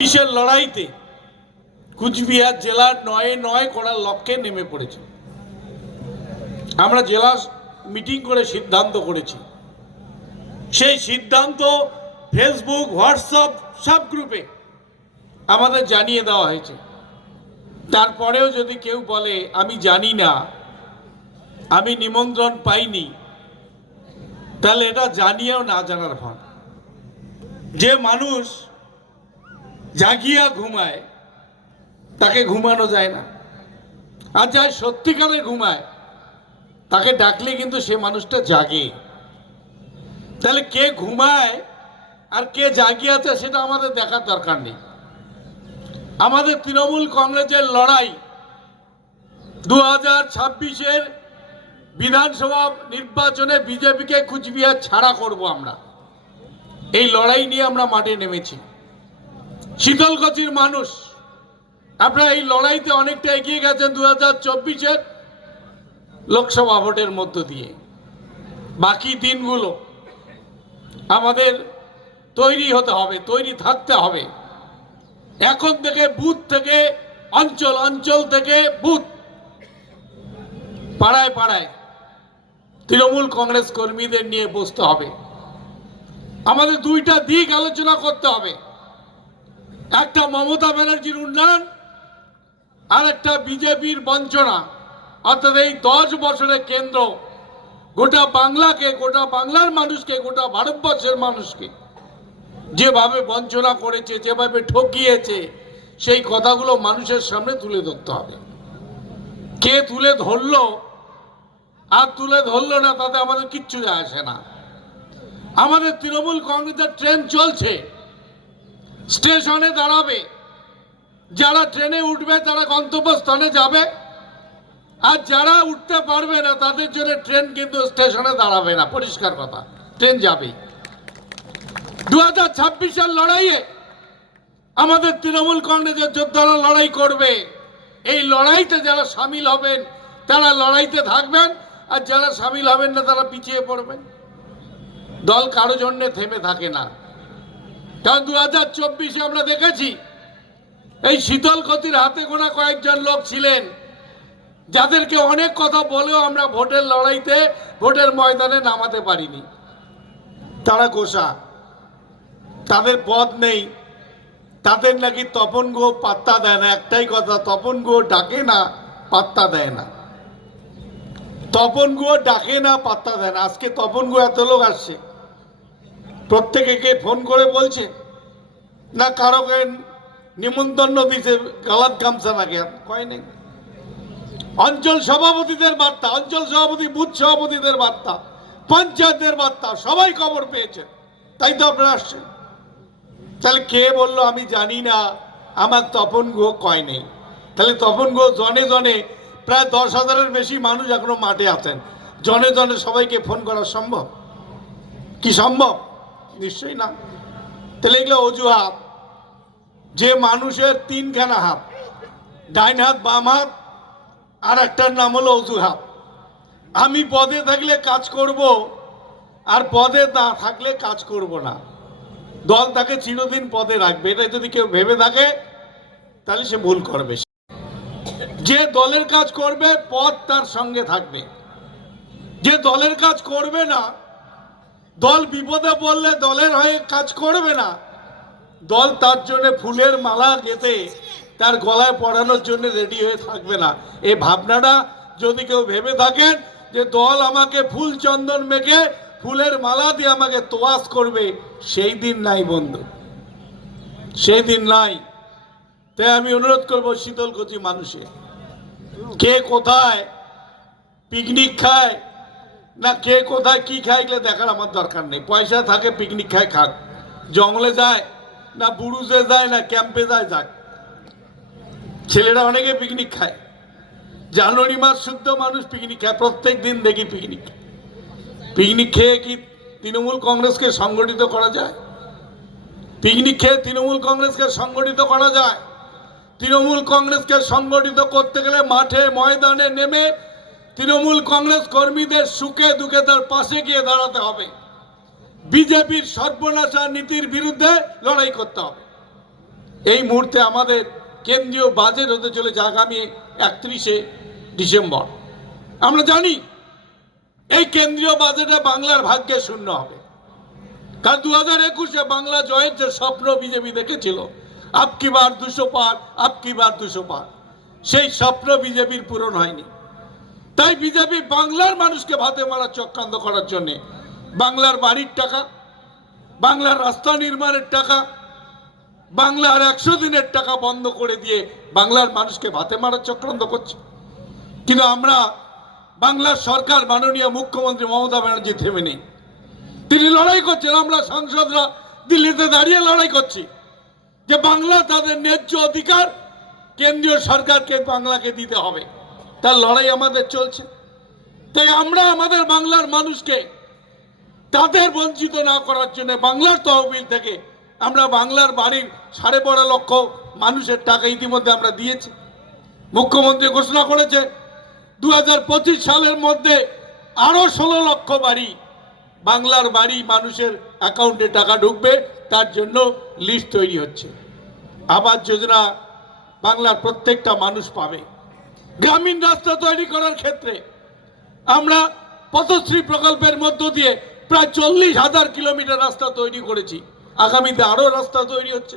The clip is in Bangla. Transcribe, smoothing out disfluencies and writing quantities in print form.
কিসের লড়াইতে কুচবিহার জেলার নয় নয় করার লক্ষ্যে নেমে পড়েছে। আমরা জেলা মিটিং করে সিদ্ধান্ত করেছি, সেই সিদ্ধান্ত ফেসবুক হোয়াটসঅ্যাপ সব গ্রুপে আমাদের জানিয়ে দেওয়া হয়েছে। তারপরেও যদি কেউ বলে আমি জানি না, আমি নিমন্ত্রণ পাইনি, তাহলে এটা জানিয়েও না জানার ভান। যে মানুষ জাগিয়া ঘুমায় তাকে ঘুমানো যায় না, আর যার সত্যিকারে ঘুমায় তাকে ডাকলে কিন্তু সে মানুষটা জাগে। তাহলে কে ঘুমায় আর কে জাগিয়ে আছে সেটা আমাদের দেখার দরকার নেই। আমাদের তৃণমূল কংগ্রেসের লড়াই 2026-এর বিধানসভা নির্বাচনে বিজেপিকে কুচবিহার ছাড়া করব আমরা। এই লড়াই নিয়ে আমরা মাঠে নেমেছি। শীতলকুচির মানুষ আপনারা এই লড়াইতে অনেকটা এগিয়ে গেছেন 2024-এর লোকসভা ভোটের মধ্য দিয়ে। বাকি দিনগুলো আমাদের তৈরি হতে হবে, তৈরি থাকতে হবে। এখন থেকে বুথ থেকে অঞ্চল, অঞ্চল থেকে বুথ, পাড়ায় পাড়ায় তৃণমূল কংগ্রেস কর্মীদের নিয়ে বসতে হবে। আমাদের দুইটা দিক আলোচনা করতে হবে, একটা মমতা ব্যানার্জির উন্নয়ন আর একটা বিজেপির বঞ্চনা। অর্থাৎ এই 10 বছরের কেন্দ্র গোটা বাংলাকে, গোটা বাংলার মানুষকে, গোটা ভারতবর্ষের মানুষকে যেভাবে বঞ্চনা করেছে, যেভাবে ঠকিয়েছে, সেই কথাগুলো মানুষের সামনে তুলে ধরতে হবে। কে তুলে ধরলো আর তুলে ধরলো না তাতে আমাদের কিচ্ছু যায় আসে না। আমাদের তৃণমূল কংগ্রেসের ট্রেন চলছে, স্টেশনে দাঁড়াবে, যারা ট্রেনে উঠবে তারা গন্তব্যস্থানে যাবে, আর যারা উঠতে পারবে না তাদের জন্য ট্রেন কিন্তু স্টেশনে দাঁড়াবে না। পরিষ্কার কথা, ট্রেন যাবেই। 2026-এর লড়াইয়ে আমাদের তৃণমূল কংগ্রেসের যোদ্ধারা লড়াই করবে। এই লড়াইতে যারা সামিল হবেন তারা লড়াইতে থাকবেন, আর যারা সামিল হবেন না তারা পিছিয়ে পড়বেন। দল কারো জন্য থেমে থাকে না, কারণ 2024-এ আমরা দেখেছি এই শীতলকুচির হাতে গোনা কয়েকজন লোক ছিলেন যাদেরকে অনেক কথা বলেও আমরা ভোটের লড়াইতে, ভোটের ময়দানে নামাতে পারিনি। তারা গোসা, তাদের পদ নেই, তাদের নাকি তপন গুহ পাত্তা দেয় না। একটাই কথা, তপন গুহ ডাকে না, পাত্তা দেয় না। তপন গুহ ডাকে না, পাত্তা দেয় না। আজকে তপন গুহ এত লোক আসছে, প্রত্যেকে ফোন করে বলছে না কারোকে নিমন্ত্রণ দিছে, গালাত গামছা নাকি কয় নেই। অঞ্চল সভাপতিদের বার্তা, অঞ্চল সভাপতি, বুথ সভাপতিদের বার্তা, পঞ্চায়েতের বার্তা, সবাই খবর পেয়েছেন, তাই তো আপনারা আসছেন। তাহলে কে বললো আমি জানি না, আমার তপন গুহ কয় নেই? তাহলে তপন গুহ জনে জনে প্রায় 10,000-এর বেশি মানুষ এখনো মাঠে আছেন, জনে জনে সবাইকে ফোন করা সম্ভব কি? সম্ভব? নিশ্চয়ই না। তাহলে এগুলো অজুহাত। যে মানুষের 3খানা হাত, ডাইন হাত, বাম হাত, আর একটার নাম হলো অজুহাত। আমি পদে থাকলে কাজ করব, আর পদে না থাকলে কাজ করব না। দল তাকে চিরদিন পদে রাখবে, এটা যদি কেউ ভেবে থাকে তাহলে সে ভুল করবে। যে দলের কাজ করবে পদ তার সঙ্গে থাকবে, যে দলের কাজ করবে না, দল বিপদে পড়লে দলের হয়ে কাজ করবে না, দল তার জন্য ফুলের মালা গেঁথে তার গলায় পরানোর জন্য রেডি হয়ে থাকবে না। এই ভাবনাটা যদি কেউ ভেবে থাকেন যে দল আমাকে ফুল চন্দন মেখে ফুলের মালা দিয়ে আমাকে তোয়াজ করবে, সেই দিন নাই বন্ধু, সেই দিন নাই। তাই আমি অনুরোধ করব শীতলকুচি মানুষে, কে কোথায় পিকনিক খায় না কে কোথায় কি খায় এগুলো দেখার আমার দরকার নেই। পয়সা থাকে পিকনিক খায়, খাক। জঙ্গলে যায় না, বুরুজে যায় না, ক্যাম্পে যায়, যাক। ছেলেরা অনেকে পিকনিক খায়, জানুয়ারি মাস শুদ্ধ মানুষ পিকনিক খায়, প্রত্যেক দিন দেখি পিকনিক। পিকনিক খেয়ে কি তৃণমূল কংগ্রেসকে সংগঠিত করা যায়? পিকনিক খেয়ে তৃণমূল কংগ্রেসকে সংগঠিত করা যায়? তৃণমূল কংগ্রেসকে সংগঠিত করতে গেলে মাঠে ময়দানে নেমে তৃণমূল কংগ্রেস কর্মীদের সুখে দুঃখে তার পাশে গিয়ে দাঁড়াতে হবে। বিজেপির সর্বনাশা নীতির বিরুদ্ধে লড়াই করতে হবে। এই মুহূর্তে আমাদের কেন্দ্রীয় বাজেট হতে চলেছে আগামী 31শে ডিসেম্বর। আমরা জানি এই কেন্দ্রীয় বাজেটে বাংলার ভাগ্যে শূন্য হবে, কারণ 2021-এ বাংলা জয়ের যে স্বপ্ন বিজেপি দেখেছিল, আপকি বার 200 পার, আপকি বার 200 পার, সেই স্বপ্ন বিজেপির পূরণ হয়নি। তাই বিজেপি বাংলার মানুষকে ভাতে মারার চক্রান্ত করার জন্যে বাংলার বাড়ির টাকা, বাংলার রাস্তা নির্মাণের টাকা, বাংলার 100 দিনের টাকা বন্ধ করে দিয়ে বাংলার মানুষকে ভাতে মারার চক্রান্ত করছে। কিন্তু আমরা, বাংলার সরকার, মাননীয় মুখ্যমন্ত্রী মমতা ব্যানার্জি থেমে নেই। তিনি লড়াই করছেন, আমরা সাংসদরা দিল্লিতে দাঁড়িয়ে লড়াই করছি যে বাংলা তাদের ন্যায্য অধিকার কেন্দ্রীয় সরকারকে বাংলাকে দিতে হবে। তার লড়াই আমাদের চলছে। তাই আমরা আমাদের বাংলার মানুষকে তাদের বঞ্চিত না করার জন্য বাংলার তহবিল থেকে আমরা বাংলার বাড়ির 12.5 লক্ষ মানুষের টাকা ইতিমধ্যে আমরা দিয়েছি। মুখ্যমন্ত্রী ঘোষণা করেছে 2025 সালের মধ্যে আরো 16 লক্ষ বাড়ি, বাংলার বাড়ি মানুষের অ্যাকাউন্টে টাকা ঢুকবে, তার জন্য লিস্ট তৈরি হচ্ছে। আবাস যোজনা বাংলার প্রত্যেকটা মানুষ পাবে। গ্রামীণ রাস্তা তৈরি করার ক্ষেত্রে আমরা পথশ্রী প্রকল্পের মধ্য দিয়ে প্রায় 40,000 কিলোমিটার রাস্তা তৈরি করেছি। আগামীতে আরো রাস্তা তৈরি হচ্ছে।